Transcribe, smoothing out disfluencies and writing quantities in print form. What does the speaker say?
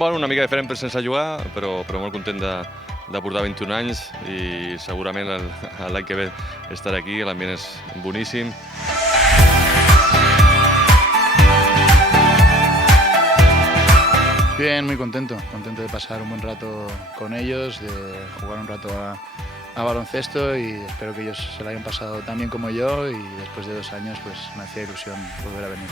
bueno, una mica diferent sense jugar, però molt content de portar 21 anys i segurament l'any que ve estaré aquí, l'ambient és boníssim. Bien, muy contento de pasar un buen rato con ellos, de jugar un rato a baloncesto y espero que ellos se lo hayan pasado tan bien como yo y después de 2 años pues me hacía ilusión volver a venir.